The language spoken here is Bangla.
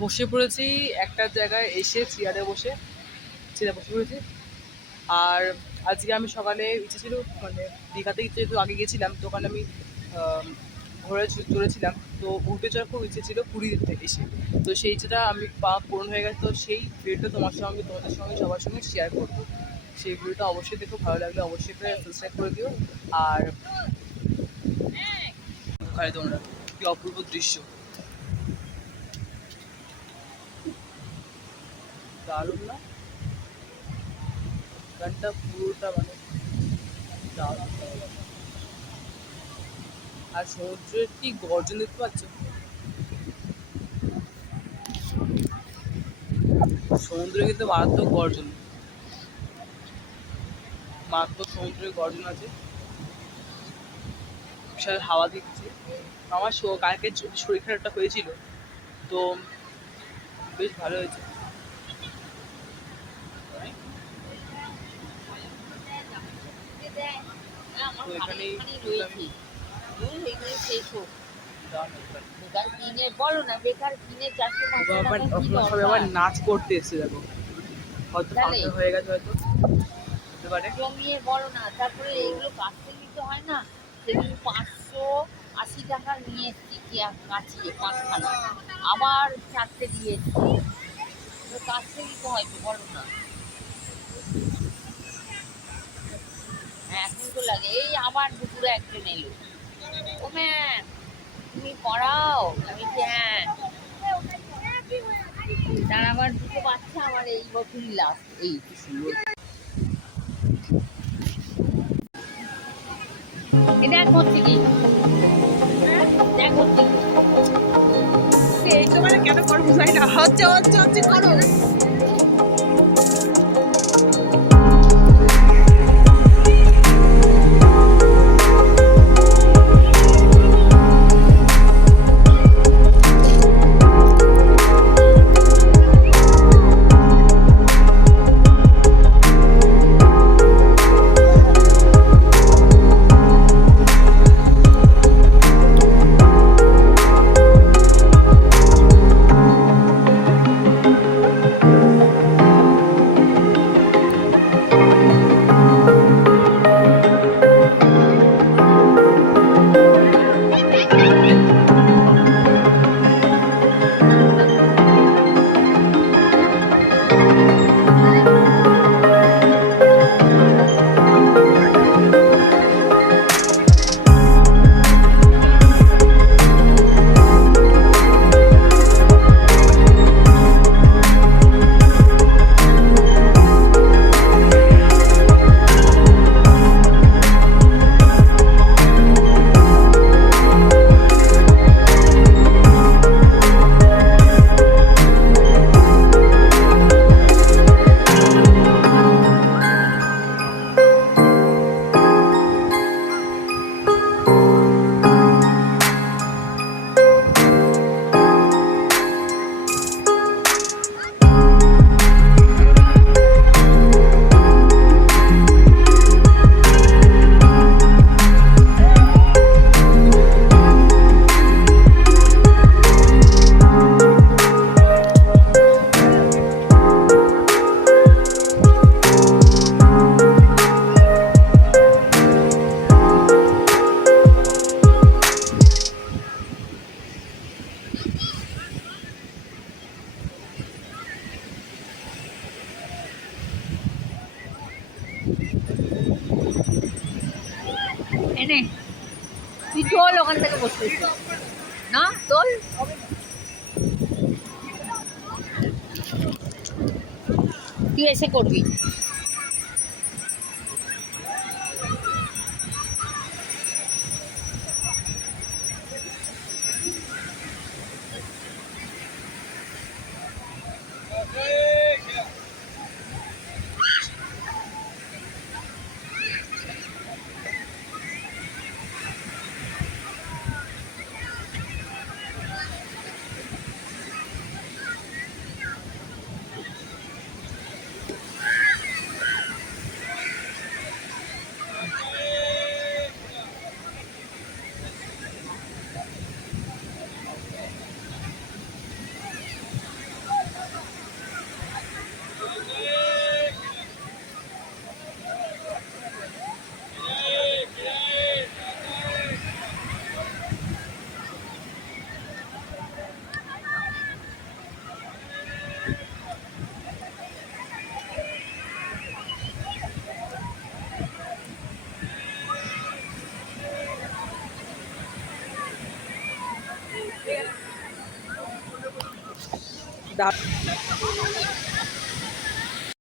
বসে পড়েছি একটা জায়গায় এসে চেয়ারে বসে পড়েছি। আর আজকে আমি সকালে ইচ্ছে ছিল মানে দীঘাতে যেহেতু আগে গেছিলাম তো ওখানে আমি ঘোড়ায় চড়েছিলাম, তো উঠে যাওয়ার খুব ইচ্ছে ছিল পুরীতে এসে। তো সেই ইচ্ছেটা আমি পূরণ হয়ে গেছে। তো সেই ভিডিওটা তোমাদের সঙ্গে সবার সঙ্গে শেয়ার করবো। সেই ভিডিওটা অবশ্যই দেখো, ভালো লাগলে অবশ্যই সাবস্ক্রাইব করে দিও। আর ওখানে তোমরা কি অপূর্ব দৃশ্য, দারুণ না? গানটা পুরোটা মানে দারুণ। আর সমুদ্রের কি গর্জন দেখতে পাচ্ছ? সমুদ্রে কিন্তু মারাত্মক গর্জন, মারাত্মক সমুদ্রের গর্জন আছে। বিশাল হাওয়া দিচ্ছে। আমার কালকে শরীর খারাপটা হয়েছিল, তো বেশ ভালো হয়েছে। তো এখানেই সবাই আবার নাচ করতে এসছে, দেখো হয়তো ফাংশন হয়ে গেছে, হয়তো হতে পারে। জমিয়ে বড় না, তারপরে এইগুলো কাটতে নিতে হয় না, সেদিন 580 টাকা নিয়ে এসছি কাচিয়ে 5খানা, আবার 4টে দিয়ে এসছি। তো কাটতে নিতে হয় তো, বড় না। হ্যাঁ, এখন তো লাগে। এই আবার দুপুরে একজন এলো, ও ম্যাম তুমি পড়াও? আমি হ্যাঁ। তার আবার দুটো বাচ্চা, আমার এই বছরই লাস্ট। এই কি সুন্দর, এটা হচ্ছে কি দেখ হচ্ছে এই তোমার কেন করে বুঝাই না, হচ্ছে হচ্ছে হচ্ছে করো। এনে তুই চল ওখান থেকে বসতে না, চল। তুই এসে করবি। দারুণ।